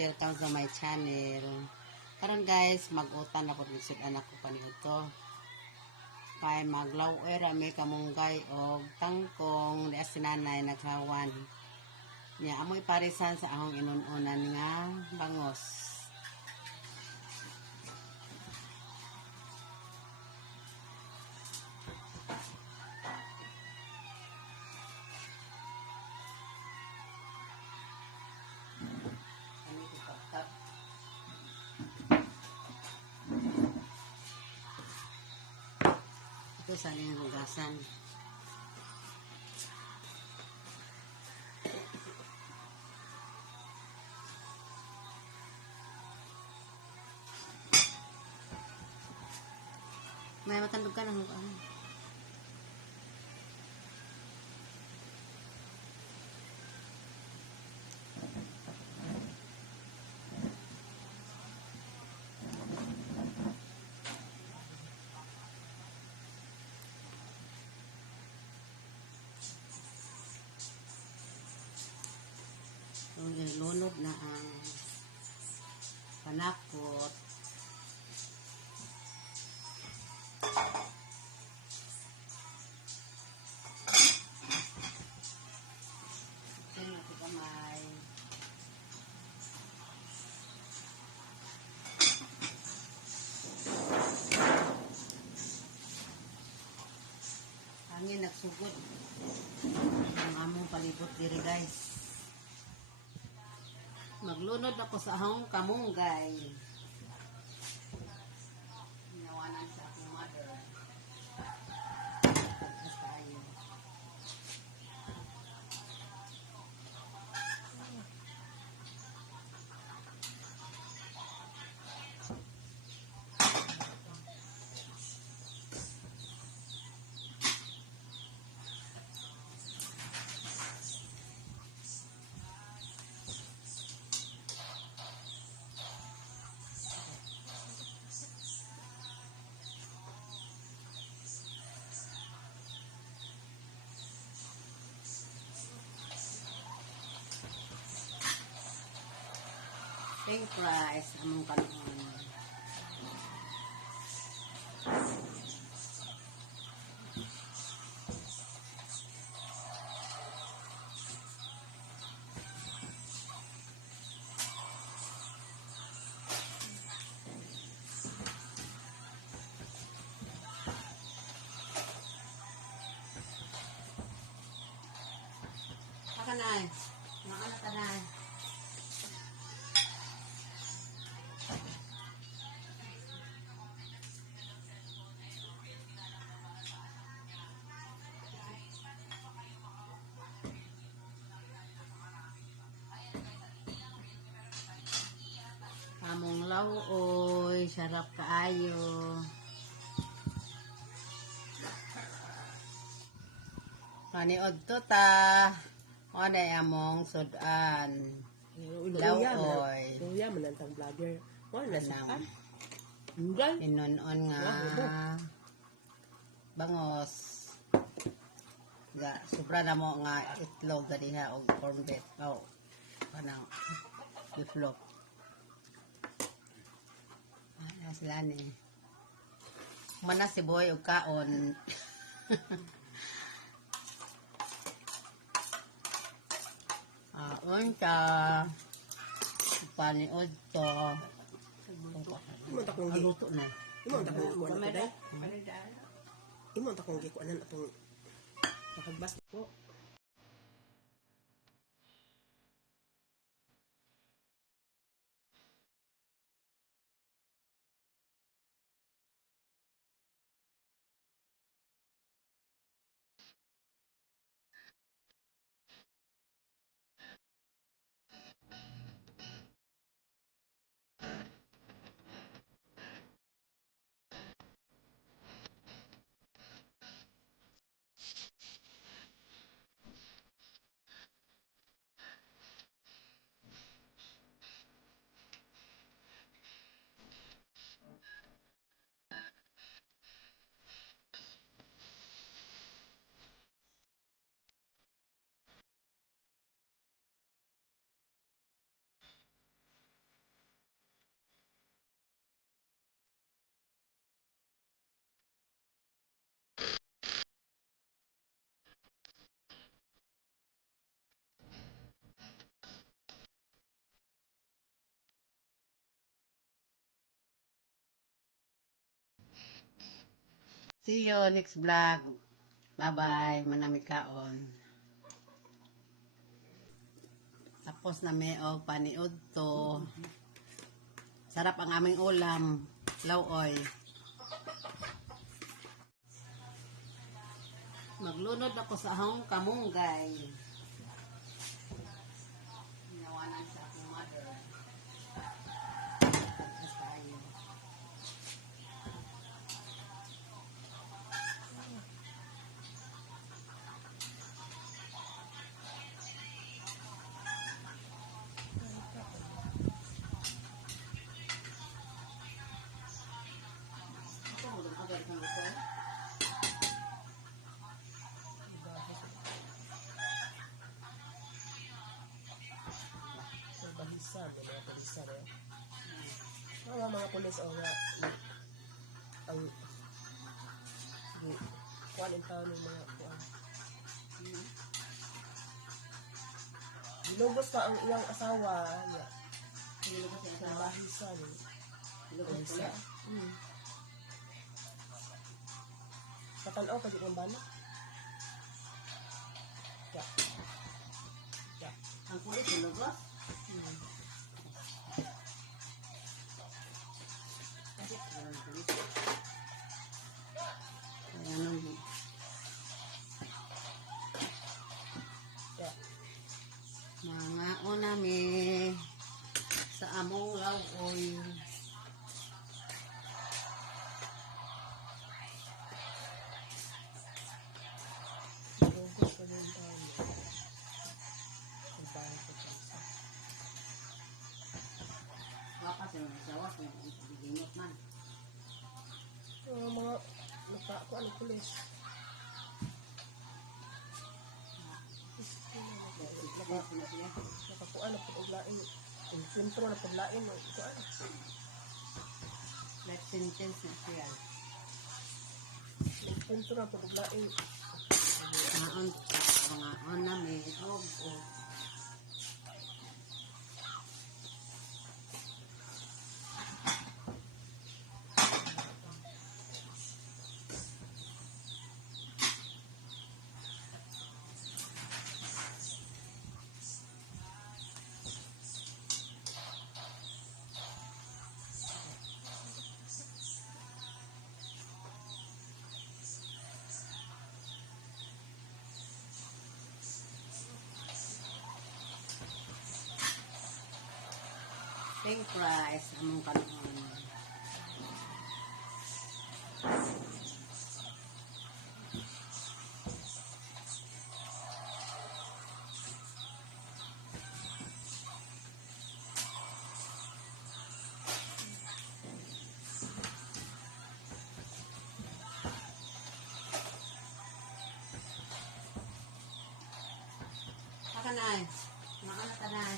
welcome sa my channel. Karon guys, mag-utan ako ng anak ko paniod to. Kay maglaw-oy rami kamunggay og tangkong di sinanay naghawan. Nya amoy parisan sa ahong inununan nga bangos. Ito sa niyang hugasan. May matandog ka ng hugaan. So, nilunod na ang panakot. Ito na ito kamay. Hangin nagsugod. Ang among palibot diri guys. Maglunod ako sa ahong kamunggay. Inawanan sa akong mother. Basta ayun. Same price among kanon. Kakanay. Nakana kanay. Among lawoy, sarap kaayo. Paniod to ta. O na among sudan. Lawoy. Luya man ang vlogger. Wala na sa Anang Inday. inon-on nga bangos. Ga sobra na mo nga itlog ganiha og corned beef. Oh. Kanang itlog. Ano sila ni. Mana si boy og kaon. Unta paniod to. Imo ta kong Luto na. Imo ta kong wala today. Imo ta kong gikuanan atong nakagbas ko. See you next vlog. Bye-bye. Manami kaon. Tapos na may og paniud to. Sarap ang aming ulam. Lauoy. Maglunod ako sa akong kamunggay. Nawanan sa akong mother. Tapos tayo. Ito mo doon agad kang upo. Balisa, mga balisa rin. Mga pulis o nga ang kuwan in town ng mga kuwan. Binubos pa ang iyang asawa niya. Sa balisa rin. Balisa. Katanaw kasi kung bala. Ya. Ya. Ang pulis nilugos? Ayan. Ya. Mga unami sa among lauoy. Binubos pa rin tayo. Ang bahay ko sa isa. Wapas yung nasawas yung biginot man. Mga nakakuan ng pulis. Nakakuan ng paglain. Ang sentro ng paglain. Kuan. Life sentence na siya. Ang sentro ng paglain. Mga unami. Pink rice. Among kanon. Kakanay. Makana tanay.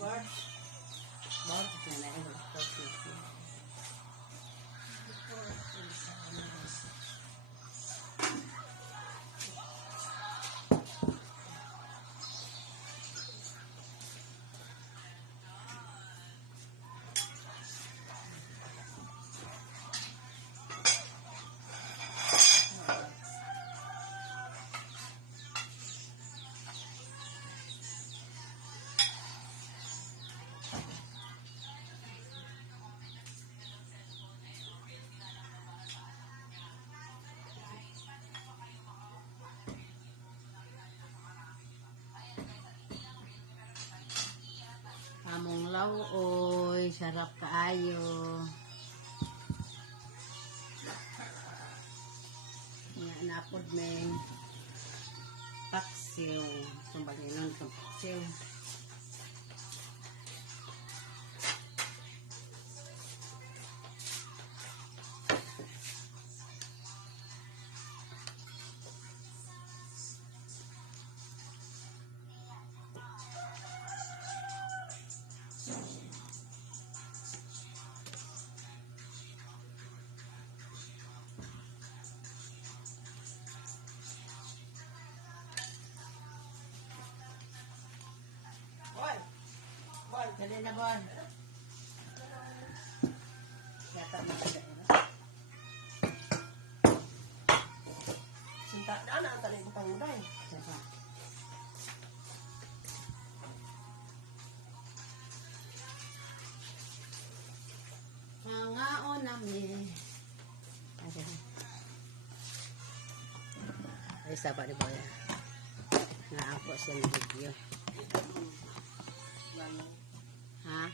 Bird. Bird. Among lauoy, sarap kaayo. Nga napod may paksiw. Sumbaginon itong paksiw. Dali na, Bon. Sinta na siya. Sinta na ang talong pang uday. Diba? Mga onami. Ay, saba ni Boya. Nga ako siya ng video. Ha?